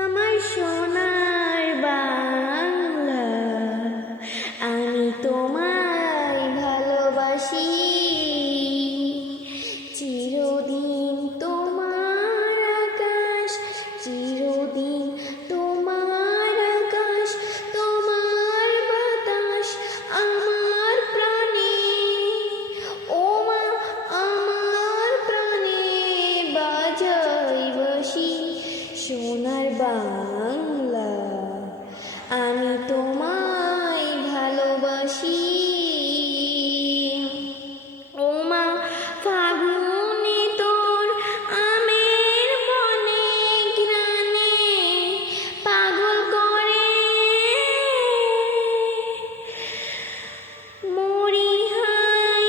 আমার সোনার বাংলা, আমি তোমায় ভালোবাসি। চিরদিন তোমার আকাশ, চিরদিন তোমার আকাশ, তোমার বাতাস আমার প্রাণে। ও মা, আমার প্রাণে বাজাই বাঁশি। সোনার বাংলা, আমি তোমায় ভালোবাসি। ও মা, ফাগুনে তোর আমের বনে ঘ্রাণে পাগল করে মরি। হাই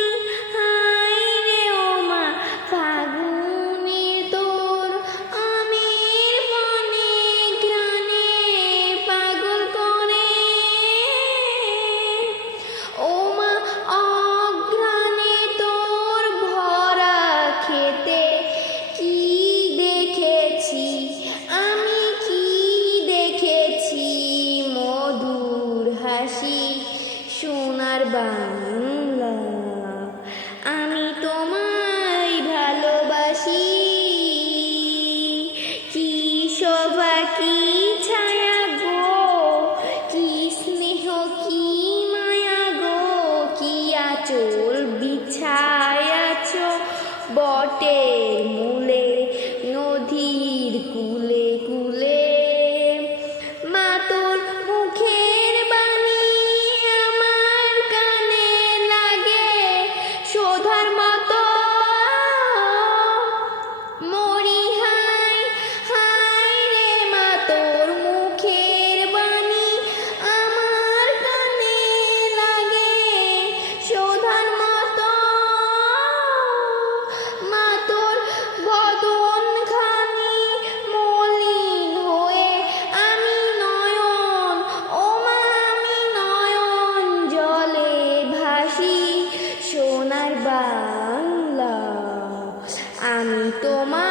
হাই রে ও মা, ফাগুনে তোর আমের বনে ঘ্রাণে পাগল করে। ও মা, অঘ্রাণে তোর ভরা খেতে কি দেখেছি আমি, কি দেখেছি মধুর হাসি। সোনার বাংলা, আমি তোমায় ভালোবাসি। কি শোভা, কি ছায়া গো, কি স্নেহ, কি মায়া গো, কি আঁচল বিছায়াছ বটের মূলে, নদীর কূলে কূলে। মা, তোর মুখের বাণী আমার কানে লাগে শোধার মতো। মরি হাই হাই রে মা, তোর মুখের বাণী আমার কানে লাগে শোধার মতো। মা, তোর বদন খানি মলিন হয়ে আমি নয়ন, ও মা, আমি নয়ন জলে ভাসি। সোনার বাংলা, আমি তোমার